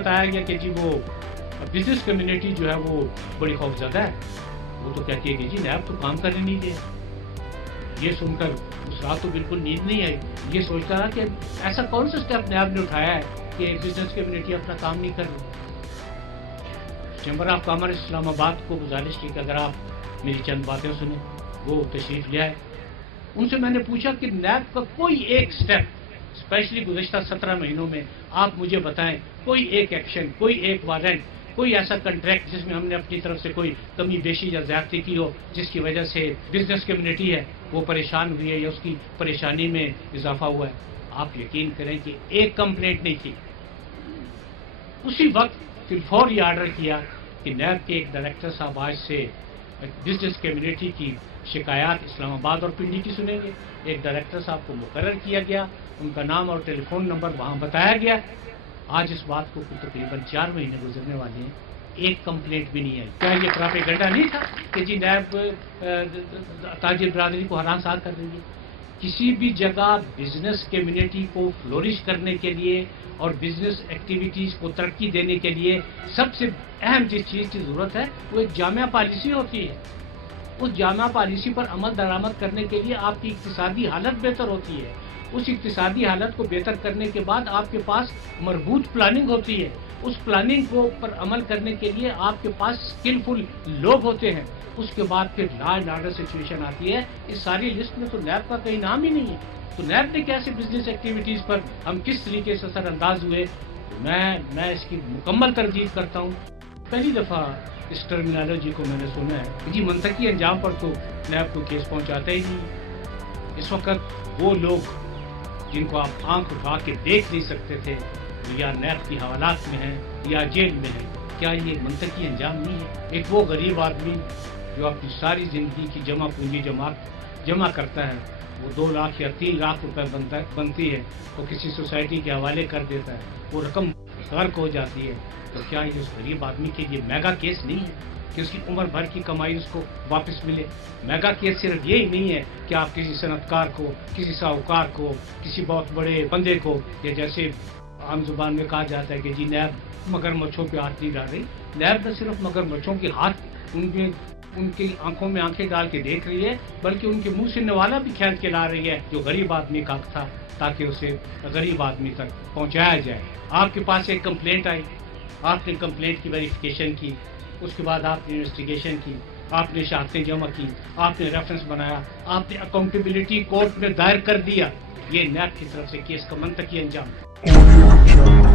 بتایا گیا کہ جی وہ بزنس کمیونٹی جو ہے وہ بڑی خوفزدہ ہے. وہ تو کہتی ہے کہ جی نیب تو کام کرنے نہیں دیا. یہ سن کر اس رات تو بالکل نیند نہیں آئی. یہ سوچتا رہا کہ ایسا کون سا اسٹیپ نیب نے اٹھایا ہے کہ بزنس کمیونٹی اپنا کام نہیں کر رہی. چیمبر آف کامرس اسلام آباد کو گزارش کی کہ اگر آپ میری چند باتیں سنیں. وہ تشریف لے آئے. ان سے میں نے پوچھا کہ نیب کا کوئی ایک اسٹیپ اسپیشلی گزشتہ 17 مہینوں میں آپ مجھے بتائیں, کوئی ایک ایکشن, کوئی ایک وارنٹ, کوئی ایسا کنٹریکٹ جس میں ہم نے اپنی طرف سے کوئی کمی بیشی یا زیادتی کی ہو جس کی وجہ سے بزنس کمیونٹی ہے وہ پریشان ہوئی ہے یا اس کی پریشانی میں اضافہ ہوا ہے. آپ یقین کریں کہ ایک کمپلینٹ نہیں تھی. اسی وقت پھر فور یہ آرڈر کیا کہ نیب کے ایک ڈائریکٹر صاحب آج سے بزنس کمیونٹی کی شکایات اسلام آباد اور پنڈی کی سنیں گے. ایک ڈائریکٹر صاحب کو مقرر کیا گیا, ان کا نام اور ٹیلی فون نمبر وہاں بتایا گیا. آج اس بات کو تقریباً 4 مہینے گزرنے والے ہیں, ایک کمپلینٹ بھی نہیں آئی. کیا یہ پراپیگنڈا نہیں تھا کہ جی نیب تاجر برادری کو ہراساں سال کر رہی ہے؟ کسی بھی جگہ بزنس کمیونٹی کو فلورش کرنے کے لیے اور بزنس ایکٹیویٹیز کو ترقی دینے کے لیے سب سے اہم جس چیز کی ضرورت ہے وہ ایک جامع پالیسی ہوتی ہے. اس جامع پالیسی پر عمل درآمد کرنے کے لیے آپ کی اقتصادی حالت بہتر ہوتی ہے. اس اقتصادی حالت کو بہتر کرنے کے بعد آپ کے پاس مربوط پلاننگ ہوتی ہے. اس پلاننگ کو پر عمل کرنے کے لیے آپ کے پاس اسکلفل لوگ ہوتے ہیں. اس کے بعد پھر لا اینڈ آرڈر سچویشن آتی ہے. اس ساری لسٹ میں تو نیب کا کہیں نام ہی نہیں ہے. تو نیب نے کیسے بزنس ایکٹیویٹیز پر ہم کس طریقے سے اثر انداز ہوئے, میں اس کی مکمل تردید کرتا ہوں. پہلی دفعہ اس ٹرمینالوجی کو میں نے سنا ہے کہ جی منطقی انجام پر تو نیب کو کیس پہنچاتا ہی نہیں. اس وقت وہ لوگ جن کو آپ آنکھ اٹھا کے دیکھ نہیں سکتے تھے وہ یا نیب کی حوالات میں ہیں یا جیل میں ہیں. کیا یہ منطقی انجام نہیں ہے؟ ایک وہ غریب آدمی جو اپنی ساری زندگی کی جمع پونجی جمع کرتا ہے, وہ 2 لاکھ یا 3 لاکھ روپے بنتی ہے تو کسی سوسائٹی کے حوالے کر دیتا ہے, وہ رقم غرق ہو جاتی ہے. تو کیا یہ اس غریب آدمی کے لیے میگا کیس نہیں ہے کہ اس کی عمر بھر کی کمائی اس کو واپس ملے؟ میگا کیس صرف یہی نہیں ہے کہ آپ کسی صنعت کار کو, کسی ساہوکار کو, کسی بہت بڑے بندے کو, یا جیسے عام زبان میں کہا جاتا ہے کہ جی نیب مگر مچھوں پہ ہاتھ نہیں ڈال رہی. نیب نہ صرف مگر مچھوں کے ہاتھ ان کی آنکھوں میں آنکھیں ڈال کے دیکھ رہی ہے, بلکہ ان کے منہ سے نوالا بھی کھینچ کے لا رہی ہے جو غریب آدمی کا حق تھا, تاکہ اسے غریب آدمی تک پہنچایا جائے. آپ کے پاس ایک کمپلینٹ آئی, آپ نے کمپلینٹ کی ویریفیکیشن کی, اس کے بعد آپ نے انویسٹیگیشن کی, آپ نے شہادتیں جمع کی, آپ نے ریفرنس بنایا, آپ نے اکاؤنٹیبلٹی کورٹ میں دائر کر دیا. یہ نیب کی طرف سے کیس کا منطقی انجام ہے.